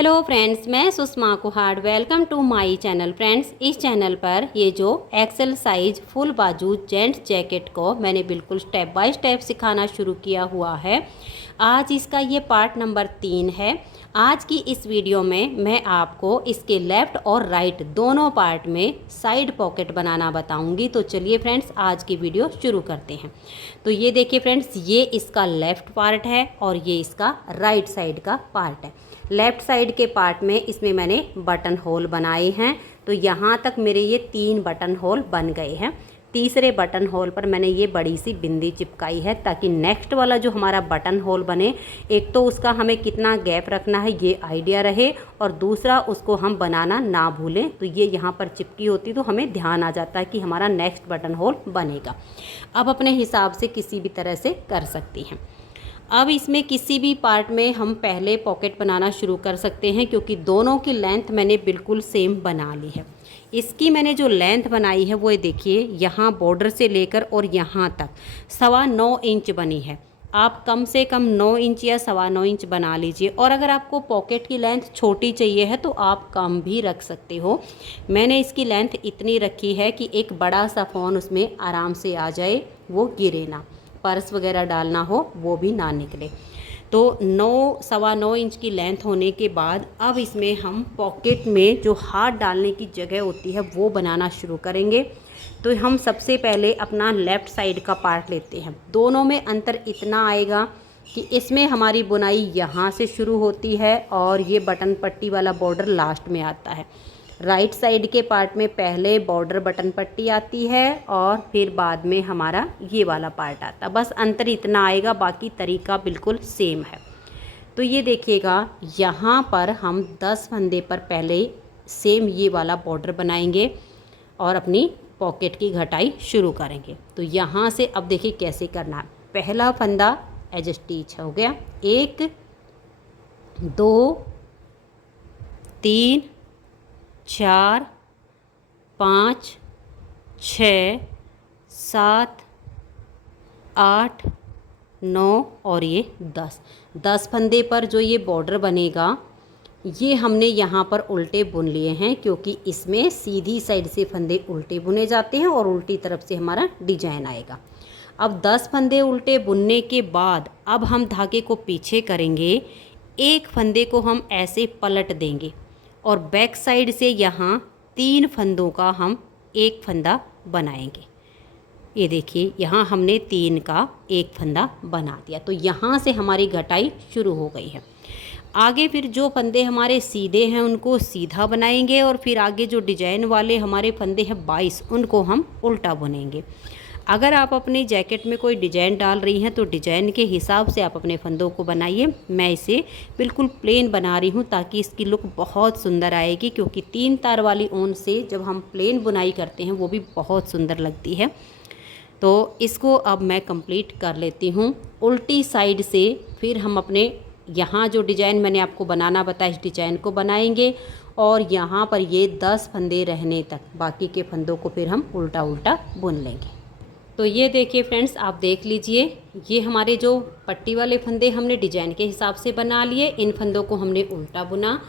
Hello friends, मैं Sushma Kuhad. Welcome to my channel. Friends, इस channel पर ये जो एक्सेल साइज फुल बाजू जेंट्स जैकेट को मैंने बिल्कुल स्टेप बाय स्टेप सिखाना शुरू किया हुआ है। आज इसका ये पार्ट नंबर 3 है। आज की इस वीडियो में मैं आपको इसके लेफ़्ट और राइट दोनों पार्ट में साइड पॉकेट बनाना बताऊंगी। तो चलिए फ्रेंड्स, आज की वीडियो शुरू करते हैं। तो ये देखिए फ्रेंड्स, ये इसका लेफ़्ट पार्ट है और ये इसका राइट साइड का पार्ट है। लेफ़्ट साइड के पार्ट में इसमें मैंने बटन होल बनाए हैं। तो यहाँ तक मेरे ये 3 बटन होल बन गए हैं। तीसरे बटन होल पर मैंने ये बड़ी सी बिंदी चिपकाई है ताकि नेक्स्ट वाला जो हमारा बटन होल बने, एक तो उसका हमें कितना गैप रखना है ये आइडिया रहे, और दूसरा उसको हम बनाना ना भूलें। तो ये यहाँ पर चिपकी होती तो हमें ध्यान आ जाता है कि हमारा नेक्स्ट बटन होल बनेगा। अब अपने हिसाब से किसी भी तरह से कर सकती हैं। अब इसमें किसी भी पार्ट में हम पहले पॉकेट बनाना शुरू कर सकते हैं, क्योंकि दोनों की लेंथ मैंने बिल्कुल सेम बना ली है। इसकी मैंने जो लेंथ बनाई है वो देखिए, यहाँ बॉर्डर से लेकर और यहाँ तक 9.25 इंच बनी है। आप कम से कम 9 इंच या 9.25 इंच बना लीजिए। और अगर आपको पॉकेट की लेंथ छोटी चाहिए है तो आप कम भी रख सकते हो। मैंने इसकी लेंथ इतनी रखी है कि एक बड़ा सा फ़ोन उसमें आराम से आ जाए, वो गिरे ना, पर्स वगैरह डालना हो वो भी ना निकले। तो 9 इंच की लेंथ होने के बाद अब इसमें हम पॉकेट में जो हाथ डालने की जगह होती है वो बनाना शुरू करेंगे। तो हम सबसे पहले अपना लेफ़्ट साइड का पार्ट लेते हैं। दोनों में अंतर इतना आएगा कि इसमें हमारी बुनाई यहाँ से शुरू होती है और ये बटन पट्टी वाला बॉर्डर लास्ट में आता है। राइट साइड के पार्ट में पहले बॉर्डर बटन पट्टी आती है और फिर बाद में हमारा ये वाला पार्ट आता है। बस अंतर इतना आएगा, बाकी तरीका बिल्कुल सेम है। तो ये देखिएगा, यहाँ पर हम 10 फंदे पर पहले सेम ये वाला बॉर्डर बनाएंगे और अपनी पॉकेट की घटाई शुरू करेंगे। तो यहाँ से अब देखिए कैसे करना है। पहला फंदा एज स्टिच हो गया, 1 2 3 4 5 6 7 8 9 और ये 10 फंदे पर जो ये बॉर्डर बनेगा ये हमने यहाँ पर उल्टे बुन लिए हैं, क्योंकि इसमें सीधी साइड से फंदे उल्टे बुने जाते हैं और उल्टी तरफ से हमारा डिजाइन आएगा। अब 10 फंदे उल्टे बुनने के बाद अब हम धागे को पीछे करेंगे। एक फंदे को हम ऐसे पलट देंगे और बैक साइड से यहाँ 3 फंदों का हम एक फंदा बनाएंगे। ये देखिए, यहाँ हमने 3 का एक फंदा बना दिया। तो यहाँ से हमारी घटाई शुरू हो गई है। आगे फिर जो फंदे हमारे सीधे हैं उनको सीधा बनाएंगे और फिर आगे जो डिजाइन वाले हमारे फंदे हैं 22, उनको हम उल्टा बुनेंगे। अगर आप अपनी जैकेट में कोई डिजाइन डाल रही हैं तो डिजाइन के हिसाब से आप अपने फंदों को बनाइए। मैं इसे बिल्कुल प्लेन बना रही हूँ ताकि इसकी लुक बहुत सुंदर आएगी, क्योंकि 3 तार वाली ऊन से जब हम प्लेन बुनाई करते हैं वो भी बहुत सुंदर लगती है। तो इसको अब मैं कंप्लीट कर लेती हूँ। उल्टी साइड से फिर हम अपने यहाँ जो डिजाइन मैंने आपको बनाना बताया, इस डिजाइन को बनाएंगे और यहाँ पर ये 10 फंदे रहने तक बाकी के फंदों को फिर हम उल्टा उल्टा बुन लेंगे। तो ये देखिए फ्रेंड्स, आप देख लीजिए, ये हमारे जो पट्टी वाले फंदे हमने डिजाइन के हिसाब से बना लिए, इन फंदों को हमने उल्टा बुना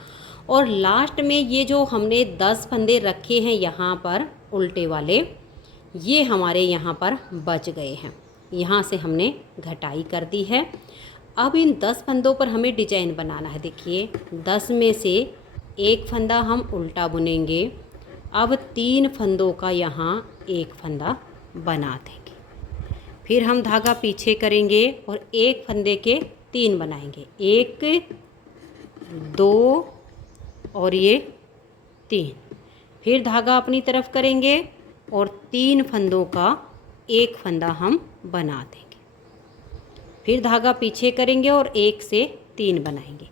और लास्ट में ये जो हमने 10 फंदे रखे हैं यहाँ पर उल्टे वाले, ये हमारे यहाँ पर बच गए हैं। यहाँ से हमने घटाई कर दी है। अब इन 10 फंदों पर हमें डिजाइन बनाना है। देखिए, 10 में से एक फंदा हम उल्टा बुनेंगे। अब 3 फंदों का यहाँ एक फंदा बना देंगे। फिर हम धागा पीछे करेंगे और एक फंदे के 3 बनाएंगे, 1 2 और ये 3। फिर धागा अपनी तरफ करेंगे और 3 फंदों का एक फंदा हम बना देंगे। फिर धागा पीछे करेंगे और 1 से 3 बनाएंगे।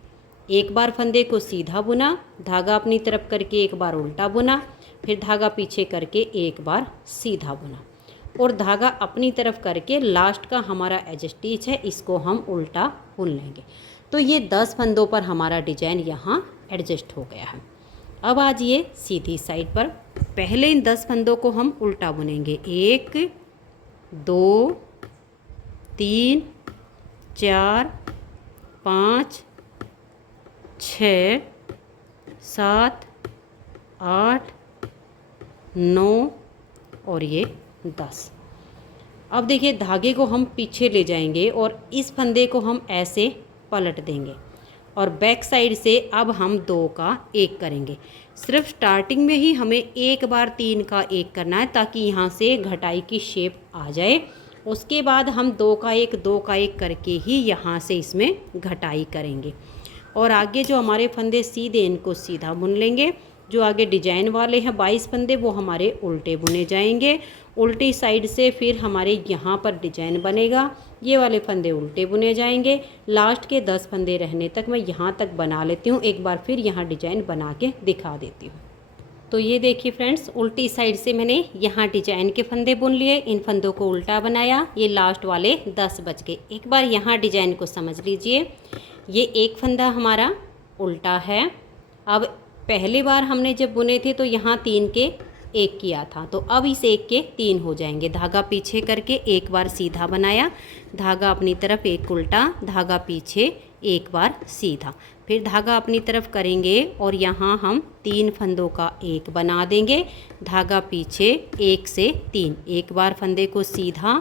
एक बार फंदे को सीधा बुना, धागा अपनी तरफ करके एक बार उल्टा बुना, फिर धागा पीछे करके एक बार सीधा बुना और धागा अपनी तरफ करके लास्ट का हमारा एज स्टिच है, इसको हम उल्टा बुन लेंगे। तो ये 10 फंदों पर हमारा डिजाइन यहाँ एडजस्ट हो गया है। अब आज ये सीधी साइड पर पहले इन 10 फंदों को हम उल्टा बुनेंगे, 1 2 3 4 5 6 7, 8, 9 और ये 10। अब देखिए धागे को हम पीछे ले जाएंगे और इस फंदे को हम ऐसे पलट देंगे और बैक साइड से अब हम 2 का 1 करेंगे। सिर्फ स्टार्टिंग में ही हमें एक बार 3 का 1 करना है ताकि यहाँ से घटाई की शेप आ जाए। उसके बाद हम 2 का 1 2 का 1 करके ही यहाँ से इसमें घटाई करेंगे और आगे जो हमारे फंदे सीधे इनको सीधा बुन लेंगे। जो आगे डिजाइन वाले हैं 22 फंदे वो हमारे उल्टे बुने जाएंगे। उल्टी साइड से फिर हमारे यहाँ पर डिजाइन बनेगा, ये वाले फंदे उल्टे बुने जाएंगे। लास्ट के 10 फंदे रहने तक मैं यहाँ तक बना लेती हूँ। एक बार फिर यहाँ डिजाइन बना के दिखा देती हूँ। तो ये देखिए फ्रेंड्स, उल्टी साइड से मैंने यहाँ डिजाइन के फंदे बुन लिए, इन फंदों को उल्टा बनाया। ये लास्ट वाले 10 बच गए। एक बार यहाँ डिजाइन को समझ लीजिए। ये एक फंदा हमारा उल्टा है। अब पहली बार हमने जब बुने थे तो यहाँ 3 के 1 किया था, तो अब इस 1 के 3 हो जाएंगे। धागा पीछे करके एक बार सीधा बनाया, धागा अपनी तरफ एक उल्टा, धागा पीछे एक बार सीधा, फिर धागा अपनी तरफ करेंगे और यहाँ हम 3 फंदों का 1 बना देंगे। धागा पीछे 1 से 3, एक बार फंदे को सीधा,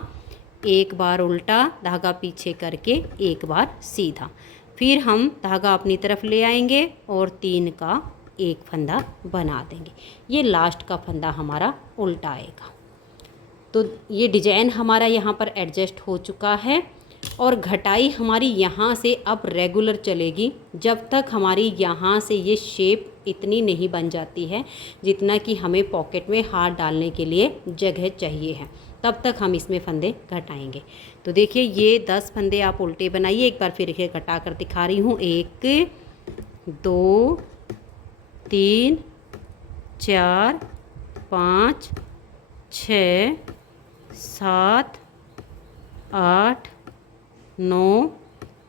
एक बार उल्टा, धागा पीछे करके एक बार सीधा, फिर हम धागा अपनी तरफ ले आएंगे और 3 का 1 फंदा बना देंगे। ये लास्ट का फंदा हमारा उल्टा आएगा। तो ये डिजाइन हमारा यहाँ पर एडजस्ट हो चुका है और घटाई हमारी यहाँ से अब रेगुलर चलेगी जब तक हमारी यहाँ से ये शेप इतनी नहीं बन जाती है जितना कि हमें पॉकेट में हाथ डालने के लिए जगह चाहिए है, तब तक हम इसमें फंदे घटाएंगे। तो देखिए ये 10 फंदे आप उल्टे बनाइए। एक बार फिर घटा कर दिखा रही हूँ। 1 2 3 4 5 6 7 8 9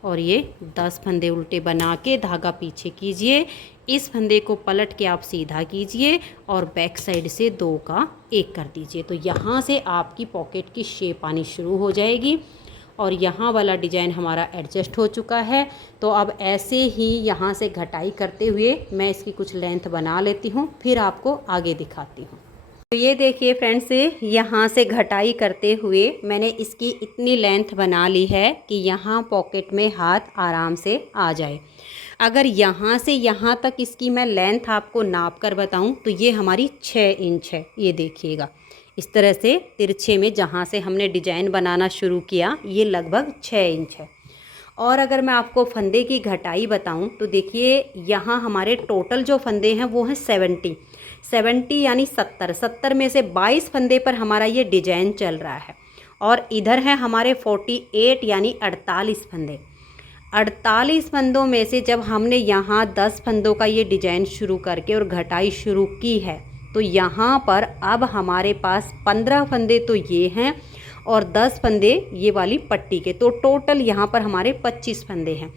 और ये 10 फंदे उल्टे बना के धागा पीछे कीजिए। इस फंदे को पलट के आप सीधा कीजिए और बैक साइड से 2 का 1 कर दीजिए। तो यहाँ से आपकी पॉकेट की शेप आनी शुरू हो जाएगी और यहाँ वाला डिजाइन हमारा एडजस्ट हो चुका है। तो अब ऐसे ही यहाँ से घटाई करते हुए मैं इसकी कुछ लेंथ बना लेती हूँ, फिर आपको आगे दिखाती हूँ। तो ये देखिए फ्रेंड्स, यहाँ से घटाई करते हुए मैंने इसकी इतनी लेंथ बना ली है कि यहाँ पॉकेट में हाथ आराम से आ जाए। अगर यहाँ से यहाँ तक इसकी मैं लेंथ आपको नाप कर बताऊँ तो ये हमारी 6 इंच है। ये देखिएगा इस तरह से तिरछे में जहाँ से हमने डिजाइन बनाना शुरू किया ये लगभग 6 इंच है। और अगर मैं आपको फंदे की घटाई बताऊं तो देखिए यहाँ हमारे टोटल जो फंदे हैं वो हैं 70 यानी 70 में से 22 फंदे पर हमारा ये डिजाइन चल रहा है और इधर है हमारे 48 यानी 48 फंदे। 48 फंदों में से जब हमने यहाँ 10 फंदों का ये डिजाइन शुरू करके और घटाई शुरू की है तो यहाँ पर अब हमारे पास 15 फंदे तो ये हैं और 10 फंदे ये वाली पट्टी के, तो टोटल यहाँ पर हमारे 25 फंदे हैं।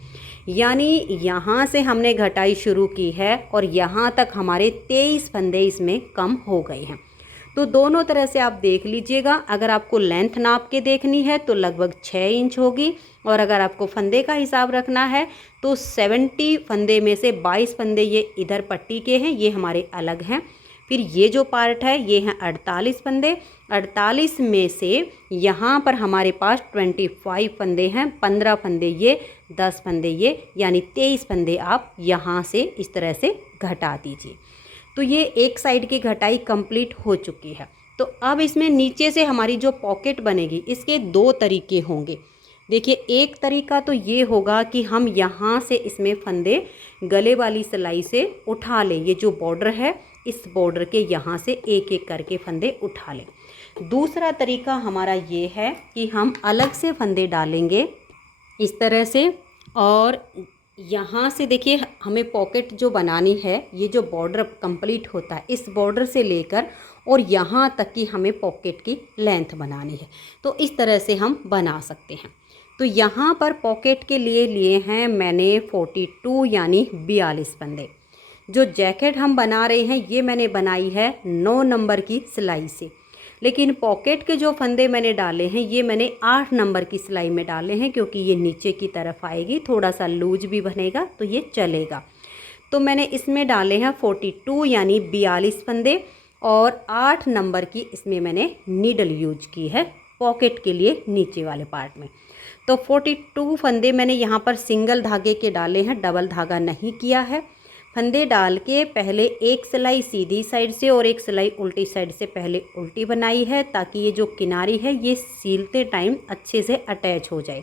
यानी यहाँ से हमने घटाई शुरू की है और यहाँ तक हमारे 23 फंदे इसमें कम हो गए हैं। तो दोनों तरह से आप देख लीजिएगा। अगर आपको लेंथ नाप के देखनी है तो लगभग 6 इंच होगी और अगर आपको फंदे का हिसाब रखना है तो 70 फंदे में से 22 फंदे ये इधर पट्टी के हैं, ये हमारे अलग हैं। फिर ये जो पार्ट है ये हैं 48 फंदे। 48 में से यहाँ पर हमारे पास 25 फंदे हैं, 15 फंदे ये, 10 फंदे ये, यानी 23 फंदे आप यहाँ से इस तरह से घटा दीजिए। तो ये एक साइड की घटाई कंप्लीट हो चुकी है। तो अब इसमें नीचे से हमारी जो पॉकेट बनेगी इसके 2 तरीके होंगे। देखिए एक तरीका तो ये होगा कि हम यहाँ से इसमें फंदे गले वाली सिलाई से उठा लें। ये जो बॉर्डर है इस बॉर्डर के यहाँ से एक एक करके फंदे उठा लें। दूसरा तरीका हमारा ये है कि हम अलग से फंदे डालेंगे इस तरह से और यहाँ से देखिए हमें पॉकेट जो बनानी है, ये जो बॉर्डर कंप्लीट होता है इस बॉर्डर से लेकर और यहाँ तक की हमें पॉकेट की लेंथ बनानी है। तो इस तरह से हम बना सकते हैं। तो यहाँ पर पॉकेट के लिए हैं मैंने 42 यानी 42 फंदे। जो जैकेट हम बना रहे हैं ये मैंने बनाई है 9 नंबर की सिलाई से, लेकिन पॉकेट के जो फंदे मैंने डाले हैं ये मैंने 8 नंबर की सिलाई में डाले हैं क्योंकि ये नीचे की तरफ आएगी, थोड़ा सा लूज भी बनेगा तो ये चलेगा। तो मैंने इसमें डाले हैं 42 यानी 42 फंदे और 8 नंबर की इसमें मैंने नीडल यूज की है पॉकेट के लिए नीचे वाले पार्ट में। तो 42 फंदे मैंने यहाँ पर सिंगल धागे के डाले हैं, डबल धागा नहीं किया है। फंदे डाल के पहले एक सिलाई सीधी साइड से और एक सिलाई उल्टी साइड से पहले उल्टी बनाई है, ताकि ये जो किनारी है ये सीलते टाइम अच्छे से अटैच हो जाए।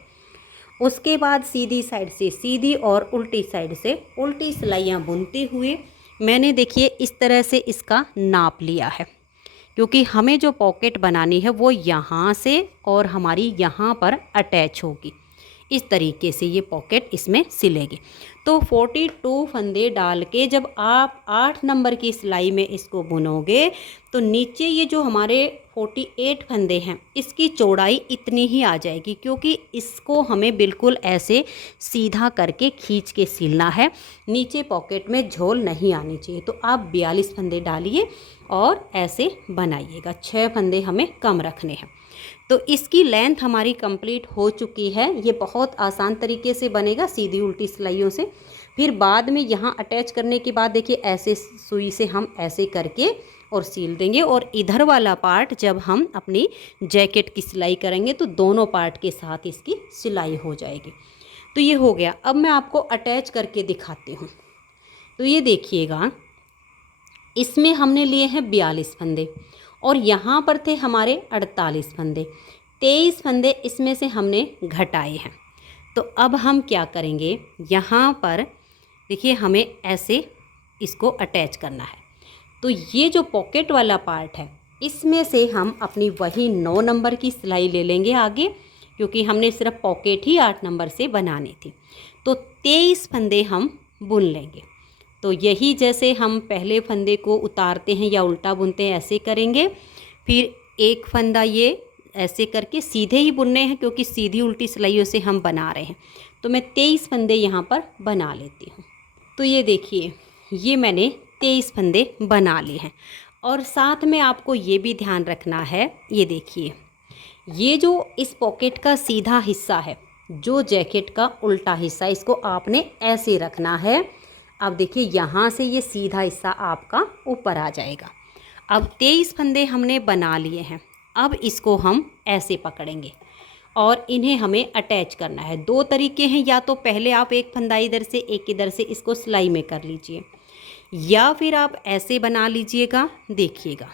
उसके बाद सीधी साइड से सीधी और उल्टी साइड से उल्टी सिलाइयाँ बुनते हुए मैंने देखिए इस तरह से इसका नाप लिया है, क्योंकि हमें जो पॉकेट बनानी है वो यहाँ से और हमारी यहाँ पर अटैच होगी। इस तरीके से ये पॉकेट इसमें सिलेगी। तो 42 फंदे डाल के जब आप 8 नंबर की सिलाई में इसको बुनोगे तो नीचे ये जो हमारे 48 फंदे हैं इसकी चौड़ाई इतनी ही आ जाएगी, क्योंकि इसको हमें बिल्कुल ऐसे सीधा करके खींच के सिलना है। नीचे पॉकेट में झोल नहीं आनी चाहिए। तो आप 42 फंदे डालिए और ऐसे बनाइएगा। 6 फंदे हमें कम रखने हैं। तो इसकी लेंथ हमारी कंप्लीट हो चुकी है। ये बहुत आसान तरीके से बनेगा सीधी उल्टी सिलाइयों से। फिर बाद में यहाँ अटैच करने के बाद देखिए ऐसे सुई से हम ऐसे करके और सील देंगे, और इधर वाला पार्ट जब हम अपनी जैकेट की सिलाई करेंगे तो दोनों पार्ट के साथ इसकी सिलाई हो जाएगी। तो ये हो गया। अब मैं आपको अटैच करके दिखाती हूँ। तो ये देखिएगा, इसमें हमने लिए हैं 42 फंदे और यहाँ पर थे हमारे 48 फंदे। 23 फंदे इसमें से हमने घटाए हैं। तो अब हम क्या करेंगे, यहाँ पर देखिए हमें ऐसे इसको अटैच करना है। तो ये जो पॉकेट वाला पार्ट है इसमें से हम अपनी वही 9 नंबर की सिलाई ले लेंगे आगे, क्योंकि हमने सिर्फ पॉकेट ही 8 नंबर से बनानी थी। तो 23 फंदे हम बुन लेंगे। तो यही जैसे हम पहले फंदे को उतारते हैं या उल्टा बुनते हैं ऐसे करेंगे। फिर एक फंदा ये ऐसे करके सीधे ही बुनने हैं, क्योंकि सीधी उल्टी सिलाइयों से हम बना रहे हैं। तो मैं 23 फंदे यहाँ पर बना लेती हूँ। तो ये देखिए, ये मैंने 23 फंदे बना लिए हैं। और साथ में आपको ये भी ध्यान रखना है, ये देखिए, ये जो इस पॉकेट का सीधा हिस्सा है, जो जैकेट का उल्टा हिस्सा, इसको आपने ऐसे रखना है। अब देखिए यहाँ से ये सीधा हिस्सा आपका ऊपर आ जाएगा। अब 23 फंदे हमने बना लिए हैं। अब इसको हम ऐसे पकड़ेंगे और इन्हें हमें अटैच करना है। 2 तरीके हैं, या तो पहले आप एक फंदा इधर से एक इधर से इसको सिलाई में कर लीजिए, या फिर आप ऐसे बना लीजिएगा। देखिएगा,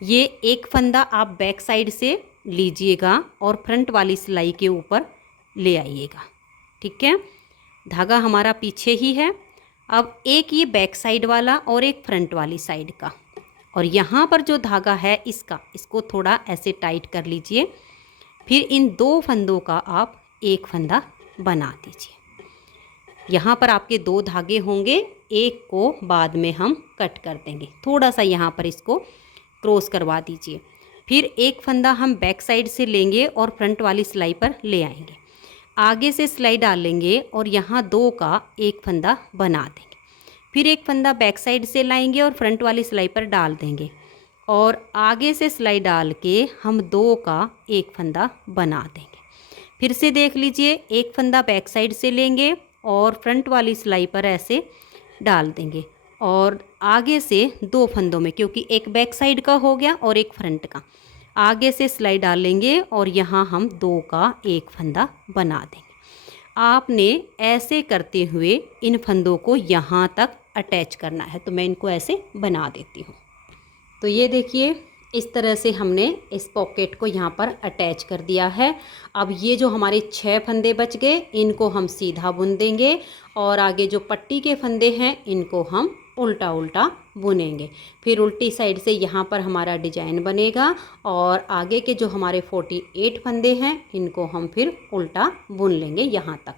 ये एक फंदा आप बैक साइड से लीजिएगा और फ्रंट वाली सिलाई के ऊपर ले आइएगा। ठीक है, धागा हमारा पीछे ही है। अब एक ये बैक साइड वाला और एक फ्रंट वाली साइड का, और यहाँ पर जो धागा है इसको थोड़ा ऐसे टाइट कर लीजिए। फिर इन 2 फंदों का आप एक फंदा बना दीजिए। यहाँ पर आपके 2 धागे होंगे, एक को बाद में हम कट कर देंगे। थोड़ा सा यहाँ पर इसको क्रॉस करवा दीजिए। फिर एक फंदा हम बैक साइड से लेंगे और फ्रंट वाली सिलाई पर ले आएंगे। आगे से सिलाई डालेंगे और यहाँ 2 का एक फंदा बना देंगे। फिर एक फंदा बैक साइड से लाएंगे और फ्रंट वाली सिलाई पर डाल देंगे, और आगे से सिलाई डाल के हम 2 का एक फंदा बना देंगे। फिर से देख लीजिए, एक फंदा बैक साइड से लेंगे और फ्रंट वाली सिलाई पर ऐसे डाल देंगे, और आगे से 2 फंदों में, क्योंकि एक बैक साइड का हो गया और एक फ्रंट का, आगे से सिलाई डालेंगे और यहाँ हम 2 का एक फंदा बना देंगे। आपने ऐसे करते हुए इन फंदों को यहाँ तक अटैच करना है। तो मैं इनको ऐसे बना देती हूँ। तो ये देखिए, इस तरह से हमने इस पॉकेट को यहाँ पर अटैच कर दिया है। अब ये जो हमारे 6 फंदे बच गए इनको हम सीधा बुन देंगे, और आगे जो पट्टी के फंदे हैं इनको हम उल्टा उल्टा बुनेंगे। फिर उल्टी साइड से यहाँ पर हमारा डिजाइन बनेगा, और आगे के जो हमारे 48 फंदे हैं इनको हम फिर उल्टा बुन लेंगे यहाँ तक।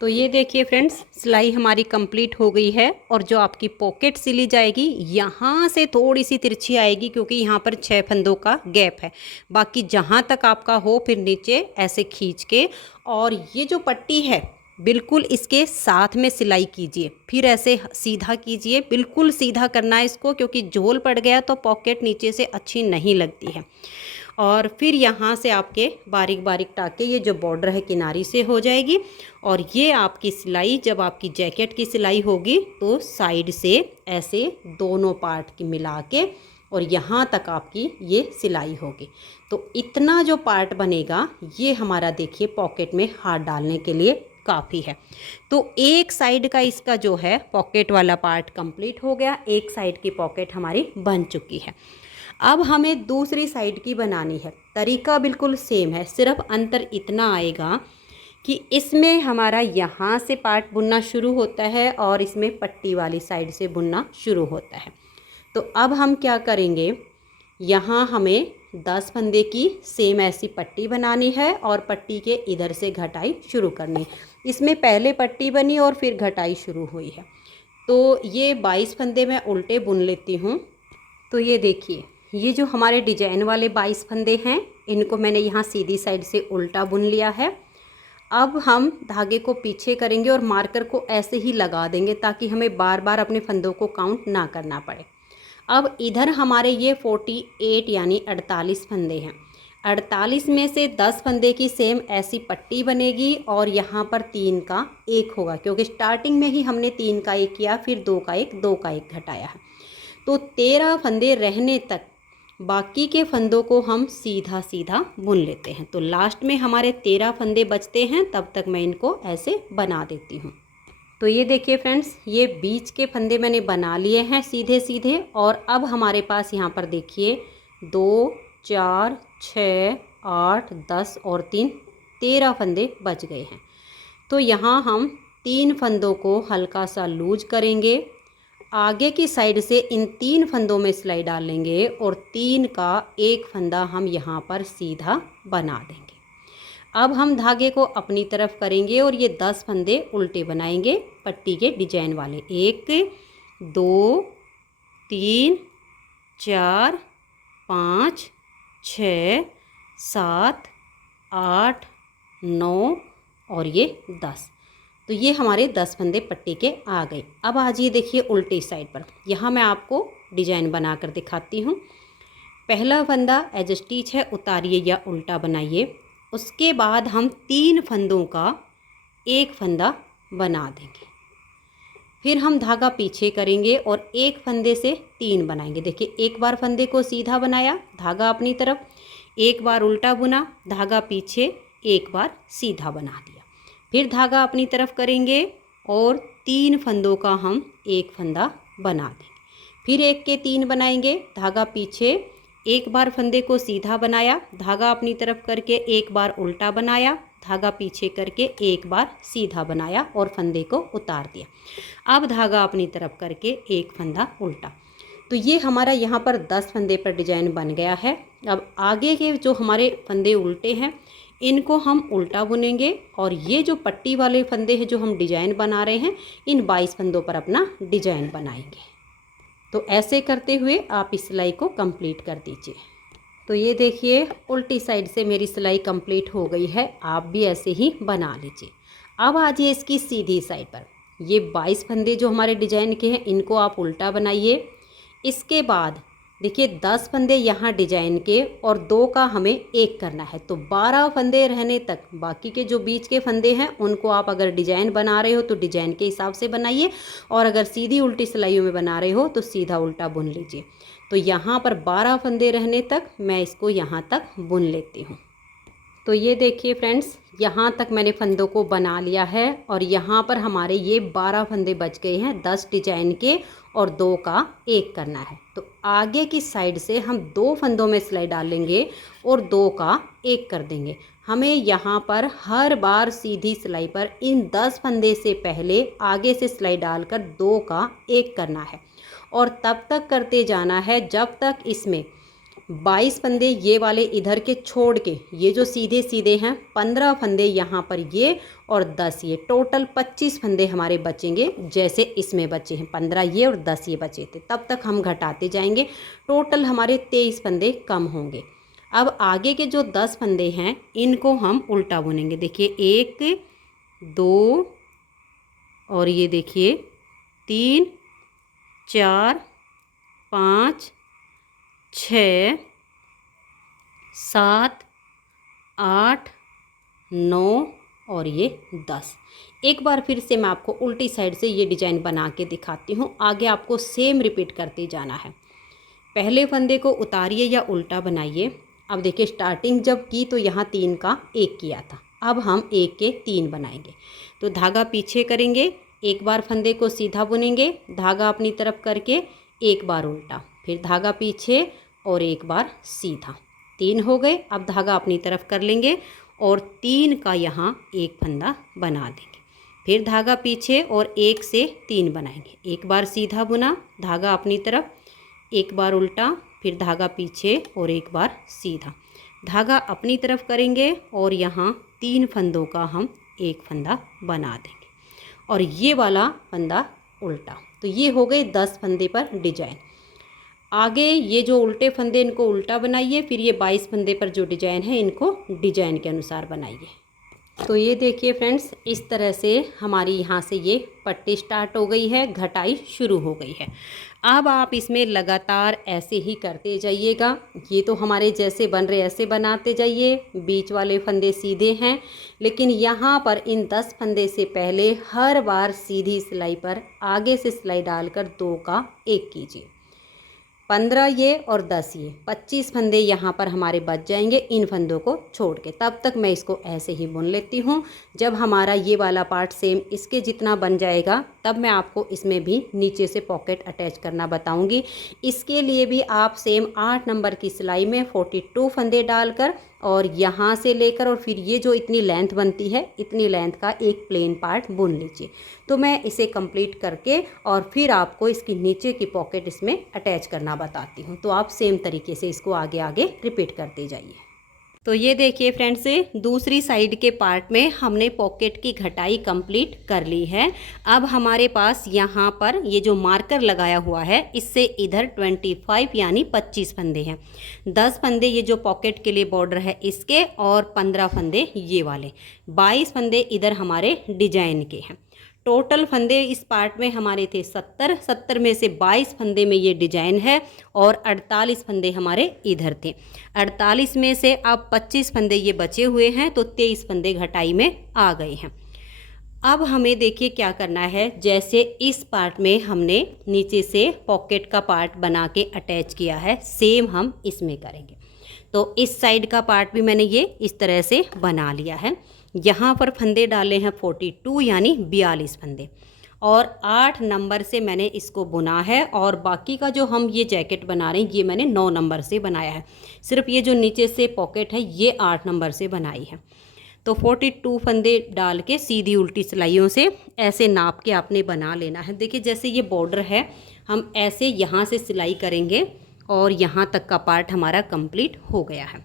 तो ये देखिए फ्रेंड्स, सिलाई हमारी कंप्लीट हो गई है, और जो आपकी पॉकेट सिली जाएगी यहाँ से थोड़ी सी तिरछी आएगी, क्योंकि यहाँ पर 6 फंदों का गैप है। बाकी जहाँ तक आपका हो फिर नीचे ऐसे खींच के, और ये जो पट्टी है बिल्कुल इसके साथ में सिलाई कीजिए। फिर ऐसे सीधा कीजिए, बिल्कुल सीधा करना है इसको, क्योंकि झोल पड़ गया तो पॉकेट नीचे से अच्छी नहीं लगती है। और फिर यहाँ से आपके बारीक बारीक टाके ये जो बॉर्डर है किनारी से हो जाएगी। और ये आपकी सिलाई जब आपकी जैकेट की सिलाई होगी तो साइड से ऐसे दोनों पार्ट की मिला के और यहाँ तक आपकी ये सिलाई होगी। तो इतना जो पार्ट बनेगा ये हमारा देखिए पॉकेट में हाथ डालने के लिए काफ़ी है। तो एक साइड का इसका जो है पॉकेट वाला पार्ट कंप्लीट हो गया, एक साइड की पॉकेट हमारी बन चुकी है। अब हमें दूसरी साइड की बनानी है। तरीका बिल्कुल सेम है, सिर्फ अंतर इतना आएगा कि इसमें हमारा यहाँ से पार्ट बुनना शुरू होता है और इसमें पट्टी वाली साइड से बुनना शुरू होता है। तो अब हम क्या करेंगे, यहाँ हमें 10 फंदे की सेम ऐसी पट्टी बनानी है और पट्टी के इधर से घटाई शुरू करनी है। इसमें पहले पट्टी बनी और फिर घटाई शुरू हुई है। तो ये 22 फंदे मैं उल्टे बुन लेती हूँ। तो ये देखिए, ये जो हमारे डिजाइन वाले 22 फंदे हैं इनको मैंने यहाँ सीधी साइड से उल्टा बुन लिया है। अब हम धागे को पीछे करेंगे और मार्कर को ऐसे ही लगा देंगे ताकि हमें बार बार अपने फंदों को काउंट ना करना पड़े। अब इधर हमारे ये 48 यानी 48 फंदे हैं। 48 में से 10 फंदे की सेम ऐसी पट्टी बनेगी और यहाँ पर 3 का 1 होगा, क्योंकि स्टार्टिंग में ही हमने 3 का 1 किया, फिर 2 का 1, 2 का 1 घटाया है। तो 13 फंदे रहने तक बाकी के फंदों को हम सीधा सीधा बुन लेते हैं। तो लास्ट में हमारे 13 फंदे बचते हैं, तब तक मैं इनको ऐसे बना देती हूँ। तो ये देखिए फ्रेंड्स, ये बीच के फंदे मैंने बना लिए हैं सीधे सीधे। और अब हमारे पास यहाँ पर देखिए 2, 4, 6, 8, 10 और 3, 13 फंदे बच गए हैं। तो यहाँ हम 3 फंदों को हल्का सा लूज करेंगे, आगे की साइड से इन 3 फंदों में सिलाई डालेंगे और 3 का 1 फंदा हम यहाँ पर सीधा बना देंगे। अब हम धागे को अपनी तरफ करेंगे और ये 10 फंदे उल्टे बनाएंगे पट्टी के डिजाइन वाले। 1, 2, 3, 4, 5, 6, 7, 8, 9 और ये 10। तो ये हमारे 10 फंदे पट्टी के आ गए। अब आज ये देखिए उल्टी साइड पर, यहाँ मैं आपको डिजाइन बना कर दिखाती हूँ। पहला फंदा एज स्टिच है, उतारिए या उल्टा बनाइए। उसके बाद हम 3 फंदों का 1 फंदा बना देंगे। फिर हम धागा पीछे करेंगे और 1 फंदे से 3 बनाएंगे। देखिए, एक बार फंदे को सीधा बनाया, धागा अपनी तरफ, एक बार उल्टा बुना, धागा पीछे, एक बार सीधा बना दिया। फिर धागा अपनी तरफ करेंगे और 3 फंदों का हम 1 फंदा बना देंगे। फिर 1 के 3 बनाएंगे, धागा पीछे, एक बार फंदे को सीधा बनाया, धागा अपनी तरफ करके एक बार उल्टा बनाया, धागा पीछे करके एक बार सीधा बनाया और फंदे को उतार दिया। अब धागा अपनी तरफ करके एक फंदा उल्टा। तो ये हमारा यहाँ पर 10 फंदे पर डिजाइन बन गया है। अब आगे के जो हमारे फंदे उल्टे हैं इनको हम उल्टा बुनेंगे और ये जो पट्टी वाले फंदे हैं जो हम डिजाइन बना रहे हैं, इन 22 फंदों पर अपना डिजाइन बनाएंगे। तो ऐसे करते हुए आप इस सिलाई को कंप्लीट कर दीजिए। तो ये देखिए, उल्टी साइड से मेरी सिलाई कंप्लीट हो गई है। आप भी ऐसे ही बना लीजिए। अब आ जाइए इसकी सीधी साइड पर। ये 22 फंदे जो हमारे डिजाइन के हैं इनको आप उल्टा बनाइए। इसके बाद देखिए 10 फंदे यहाँ डिजाइन के और 2 का हमें 1 करना है। तो 12 फंदे रहने तक बाकी के जो बीच के फंदे हैं उनको आप अगर डिजाइन बना रहे हो तो डिजाइन के हिसाब से बनाइए, और अगर सीधी उल्टी सिलाइयों में बना रहे हो तो सीधा उल्टा बुन लीजिए। तो यहाँ पर 12 फंदे रहने तक मैं इसको यहाँ तक बुन लेती हूँ। तो ये देखिए फ्रेंड्स, यहाँ तक मैंने फंदों को बना लिया है और यहाँ पर हमारे ये 12 फंदे बच गए हैं, 10 डिजाइन के और 2 का 1 करना है। तो आगे की साइड से हम 2 फंदों में सिलाई डालेंगे और 2 का 1 कर देंगे। हमें यहाँ पर हर बार सीधी सिलाई पर इन 10 फंदे से पहले आगे से सिलाई डालकर 2 का 1 करना है और तब तक करते जाना है जब तक इसमें 22 फंदे ये वाले इधर के छोड़ के, ये जो सीधे सीधे हैं 15 फंदे यहाँ पर ये और 10 ये, टोटल 25 फंदे हमारे बचेंगे। जैसे इसमें बचे हैं 15 ये और 10 ये बचे थे, तब तक हम घटाते जाएंगे। टोटल हमारे 23 फंदे कम होंगे। अब आगे के जो 10 फंदे हैं इनको हम उल्टा बुनेंगे। देखिए 1, 2 और ये देखिए 3, 4, 5, 6, 7, 8, 9 और ये 10। एक बार फिर से मैं आपको उल्टी साइड से ये डिजाइन बना के दिखाती हूँ। आगे आपको सेम रिपीट करते जाना है। पहले फंदे को उतारिए या उल्टा बनाइए। अब देखिए, स्टार्टिंग जब की तो यहाँ 3 का 1 किया था, अब हम 1 के 3 बनाएंगे। तो धागा पीछे करेंगे, एक बार फंदे को सीधा बुनेंगे, धागा अपनी तरफ करके एक बार उल्टा, फिर धागा पीछे और एक बार सीधा। 3 हो गए। अब धागा अपनी तरफ कर लेंगे और 3 का यहाँ एक फंदा बना देंगे। फिर धागा पीछे और 1 से 3 बनाएंगे। एक बार सीधा बुना, धागा अपनी तरफ, एक बार उल्टा, फिर धागा पीछे और एक बार सीधा, धागा अपनी तरफ करेंगे और यहाँ 3 फंदों का हम एक फंदा बना देंगे और ये वाला फंदा उल्टा। तो ये हो गए 10 फंदे पर डिजाइन। आगे ये जो उल्टे फंदे इनको उल्टा बनाइए, फिर ये 22 फंदे पर जो डिजाइन है इनको डिजाइन के अनुसार बनाइए। तो ये देखिए फ्रेंड्स, इस तरह से हमारी यहाँ से ये पट्टी स्टार्ट हो गई है, घटाई शुरू हो गई है। अब आप इसमें लगातार ऐसे ही करते जाइएगा। ये तो हमारे जैसे बन रहे ऐसे बनाते जाइए। बीच वाले फंदे सीधे हैं, लेकिन यहाँ पर इन 10 फंदे से पहले हर बार सीधी सिलाई पर आगे से सिलाई डालकर 2 का 1 कीजिए। 15 ये और 10 ये 25 फंदे यहाँ पर हमारे बच जाएंगे इन फंदों को छोड़ के। तब तक मैं इसको ऐसे ही बुन लेती हूँ। जब हमारा ये वाला पार्ट सेम इसके जितना बन जाएगा, तब मैं आपको इसमें भी नीचे से पॉकेट अटैच करना बताऊँगी। इसके लिए भी आप सेम 8 नंबर की सिलाई में 42 फंदे डालकर और यहाँ से लेकर और फिर ये जो इतनी लेंथ बनती है, इतनी लेंथ का एक प्लेन पार्ट बुन लीजिए। तो मैं इसे कंप्लीट करके और फिर आपको इसकी नीचे की पॉकेट इसमें अटैच करना बताती हूँ। तो आप सेम तरीके से इसको आगे आगे रिपीट करते जाइए। तो ये देखिए फ्रेंड्स, दूसरी साइड के पार्ट में हमने पॉकेट की घटाई कंप्लीट कर ली है। अब हमारे पास यहाँ पर ये जो मार्कर लगाया हुआ है, इससे इधर 25 यानी 25 फंदे हैं। 10 फंदे ये जो पॉकेट के लिए बॉर्डर है इसके, और 15 फंदे ये वाले, 22 फंदे इधर हमारे डिजाइन के हैं। टोटल फंदे इस पार्ट में हमारे थे 70 में से 22 फंदे में ये डिजाइन है और 48 फंदे हमारे इधर थे। 48 में से अब 25 फंदे ये बचे हुए हैं, तो 23 फंदे घटाई में आ गए हैं। अब हमें देखिए क्या करना है। जैसे इस पार्ट में हमने नीचे से पॉकेट का पार्ट बना के अटैच किया है, सेम हम इसमें करेंगे। तो इस साइड का पार्ट भी मैंने ये इस तरह से बना लिया है। यहाँ पर फंदे डाले हैं 42 यानी 42 फंदे, और 8 नंबर से मैंने इसको बुना है। और बाकी का जो हम ये जैकेट बना रहे हैं, ये मैंने 9 नंबर से बनाया है। सिर्फ ये जो नीचे से पॉकेट है ये 8 नंबर से बनाई है। तो 42 फंदे डाल के सीधी उल्टी सिलाइयों से ऐसे नाप के आपने बना लेना है। देखिए जैसे ये बॉर्डर है, हम ऐसे यहाँ से सिलाई करेंगे और यहाँ तक का पार्ट हमारा कंप्लीट हो गया है।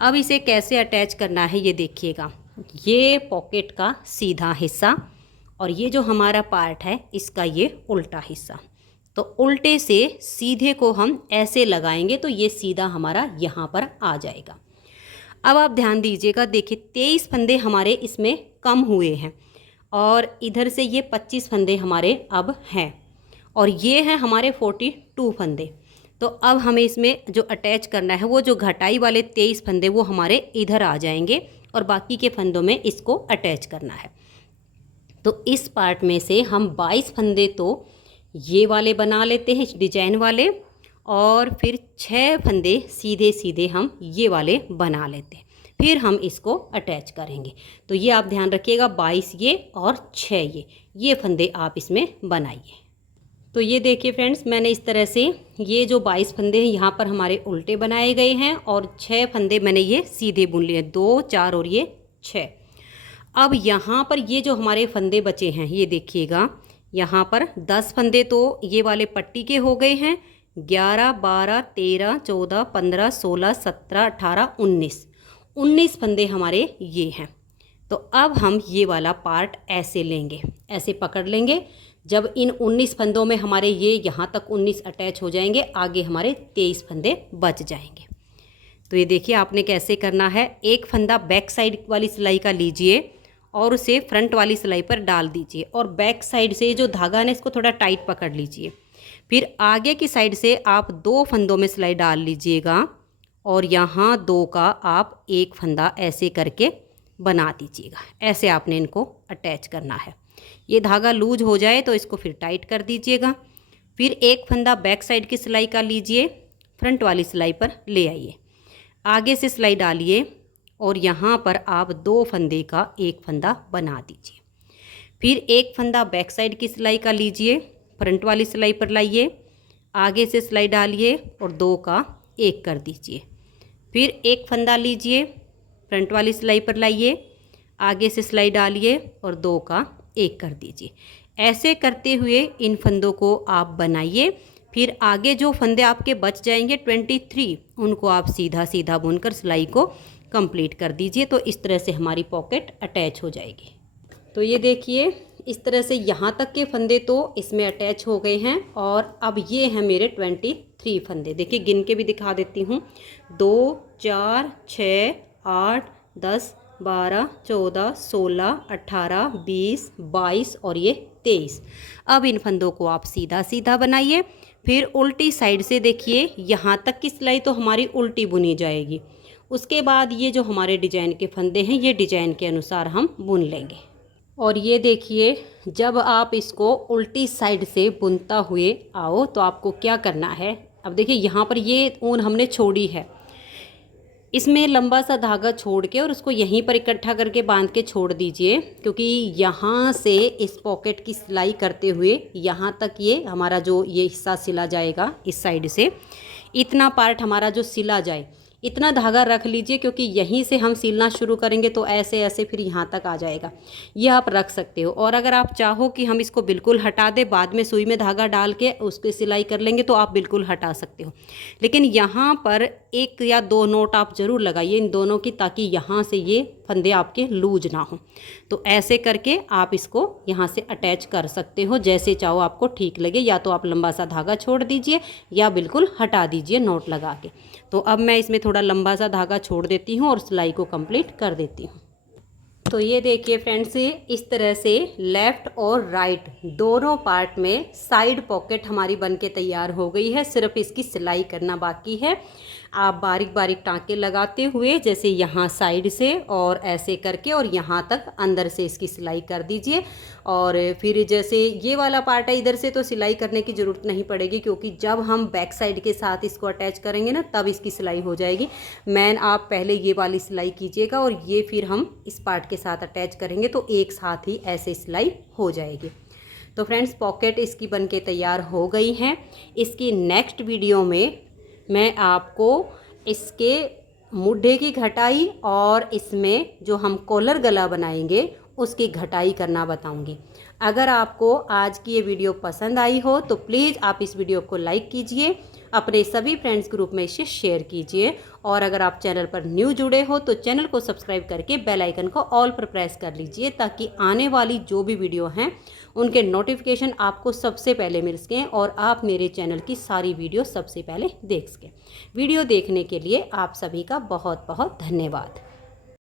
अब इसे कैसे अटैच करना है ये देखिएगा। ये पॉकेट का सीधा हिस्सा और ये जो हमारा पार्ट है इसका ये उल्टा हिस्सा, तो उल्टे से सीधे को हम ऐसे लगाएंगे तो ये सीधा हमारा यहाँ पर आ जाएगा। अब आप ध्यान दीजिएगा, देखिए 23 फंदे हमारे इसमें कम हुए हैं और इधर से ये 25 फंदे हमारे अब हैं और ये हैं हमारे 42 फंदे। तो अब हमें इसमें जो अटैच करना है, वो जो घटाई वाले 23 फंदे वो हमारे इधर आ जाएंगे और बाकी के फंदों में इसको अटैच करना है। तो इस पार्ट में से हम 22 फंदे तो ये वाले बना लेते हैं, डिजाइन वाले, और फिर 6 फंदे सीधे सीधे हम ये वाले बना लेते हैं। फिर हम इसको अटैच करेंगे। तो ये आप ध्यान रखिएगा, 22 ये और 6 ये फंदे आप इसमें बनाइए। तो ये देखिए फ्रेंड्स, मैंने इस तरह से ये जो 22 फंदे हैं यहाँ पर हमारे उल्टे बनाए गए हैं और 6 फंदे मैंने ये सीधे बुन लिए, 2, 4 और ये 6। अब यहाँ पर ये जो हमारे फंदे बचे हैं, ये देखिएगा, यहाँ पर 10 फंदे तो ये वाले पट्टी के हो गए हैं। 11, 12, 13, 14, 15, 16, 17, 18, 19 फंदे हमारे ये हैं। तो अब हम ये वाला पार्ट ऐसे लेंगे, ऐसे पकड़ लेंगे। जब इन 19 फंदों में हमारे ये यहाँ तक 19 अटैच हो जाएंगे, आगे हमारे 23 फंदे बच जाएंगे। तो ये देखिए आपने कैसे करना है। एक फंदा बैक साइड वाली सिलाई का लीजिए और उसे फ्रंट वाली सिलाई पर डाल दीजिए और बैक साइड से जो धागा है ना, इसको थोड़ा टाइट पकड़ लीजिए। फिर आगे की साइड से आप 2 फंदों में सिलाई डाल लीजिएगा और यहाँ 2 का आप एक फंदा ऐसे करके बना दीजिएगा। ऐसे आपने इनको अटैच करना है। ये धागा लूज हो जाए तो इसको फिर टाइट कर दीजिएगा। फिर एक फंदा बैक साइड की सिलाई का लीजिए, फ्रंट वाली सिलाई पर ले आइए, आगे से सिलाई डालिए और यहाँ पर आप 2 फंदे का एक फंदा बना दीजिए। फिर एक फंदा बैक साइड की सिलाई का लीजिए, फ्रंट वाली सिलाई पर लाइए, आगे से सिलाई डालिए और 2 का एक कर दीजिए। फिर एक फंदा लीजिए, फ्रंट वाली सिलाई पर लाइए, आगे से सिलाई डालिए और 2 का एक कर दीजिए। ऐसे करते हुए इन फंदों को आप बनाइए। फिर आगे जो फंदे आपके बच जाएंगे 23, उनको आप सीधा सीधा बुनकर सिलाई को कंप्लीट कर दीजिए। तो इस तरह से हमारी पॉकेट अटैच हो जाएगी। तो ये देखिए, इस तरह से यहाँ तक के फंदे तो इसमें अटैच हो गए हैं। और अब ये हैं मेरे 23 फंदे। देखिए गिन के भी दिखा देती हूँ। 2 4 6 8 10 12 14 16 18 20 22 और ये 23। अब इन फंदों को आप सीधा सीधा बनाइए। फिर उल्टी साइड से देखिए, यहाँ तक की सिलाई तो हमारी उल्टी बुनी जाएगी। उसके बाद ये जो हमारे डिजाइन के फंदे हैं, ये डिजाइन के अनुसार हम बुन लेंगे। और ये देखिए, जब आप इसको उल्टी साइड से बुनता हुए आओ तो आपको क्या करना है। अब देखिए यहाँ पर ये ऊन हमने छोड़ी है, इसमें लंबा सा धागा छोड़ के और उसको यहीं पर इकट्ठा करके बांध के छोड़ दीजिए, क्योंकि यहाँ से इस पॉकेट की सिलाई करते हुए यहाँ तक ये हमारा जो ये हिस्सा सिला जाएगा, इस साइड से इतना पार्ट हमारा जो सिला जाए, इतना धागा रख लीजिए, क्योंकि यहीं से हम सिलना शुरू करेंगे तो ऐसे ऐसे फिर यहाँ तक आ जाएगा। ये आप रख सकते हो। और अगर आप चाहो कि हम इसको बिल्कुल हटा दें, बाद में सुई में धागा डाल के उसकी सिलाई कर लेंगे, तो आप बिल्कुल हटा सकते हो। लेकिन यहाँ पर 1 या 2 नोट आप ज़रूर लगाइए इन दोनों की, ताकि यहाँ से ये फंदे आपके लूज ना हो। तो ऐसे करके आप इसको यहाँ से अटैच कर सकते हो, जैसे चाहो आपको ठीक लगे। या तो आप लंबा सा धागा छोड़ दीजिए या बिल्कुल हटा दीजिए नोट लगा के। तो अब मैं इसमें थोड़ा लंबा सा धागा छोड़ देती हूँ और सिलाई को कंप्लीट कर देती हूँ। तो ये देखिए फ्रेंड्स, इस तरह से लेफ़्ट और राइट दोनों पार्ट में साइड पॉकेट हमारी बनके तैयार हो गई है। सिर्फ इसकी सिलाई करना बाकी है। आप बारीक बारीक टाँके लगाते हुए, जैसे यहाँ साइड से और ऐसे करके और यहाँ तक अंदर से इसकी सिलाई कर दीजिए। और फिर जैसे ये वाला पार्ट है, इधर से तो सिलाई करने की ज़रूरत नहीं पड़ेगी, क्योंकि जब हम बैक साइड के साथ इसको अटैच करेंगे ना, तब इसकी सिलाई हो जाएगी। आप पहले ये वाली सिलाई कीजिएगा और ये फिर हम इस पार्ट के साथ अटैच करेंगे, तो एक साथ ही ऐसे सिलाई हो जाएगी। तो फ्रेंड्स, पॉकेट इसकी बनके तैयार हो गई हैं। इसकी नेक्स्ट वीडियो में मैं आपको इसके मुड्ढे की घटाई और इसमें जो हम कॉलर गला बनाएंगे उसकी घटाई करना बताऊंगी। अगर आपको आज की ये वीडियो पसंद आई हो तो प्लीज़ आप इस वीडियो को लाइक कीजिए, अपने सभी फ्रेंड्स ग्रुप में इसे शेयर कीजिए। और अगर आप चैनल पर न्यू जुड़े हो तो चैनल को सब्सक्राइब करके बेल आइकन को ऑल पर प्रेस कर लीजिए, ताकि आने वाली जो भी वीडियो हैं उनके नोटिफिकेशन आपको सबसे पहले मिल सकें और आप मेरे चैनल की सारी वीडियो सबसे पहले देख सकें। वीडियो देखने के लिए आप सभी का बहुत बहुत धन्यवाद।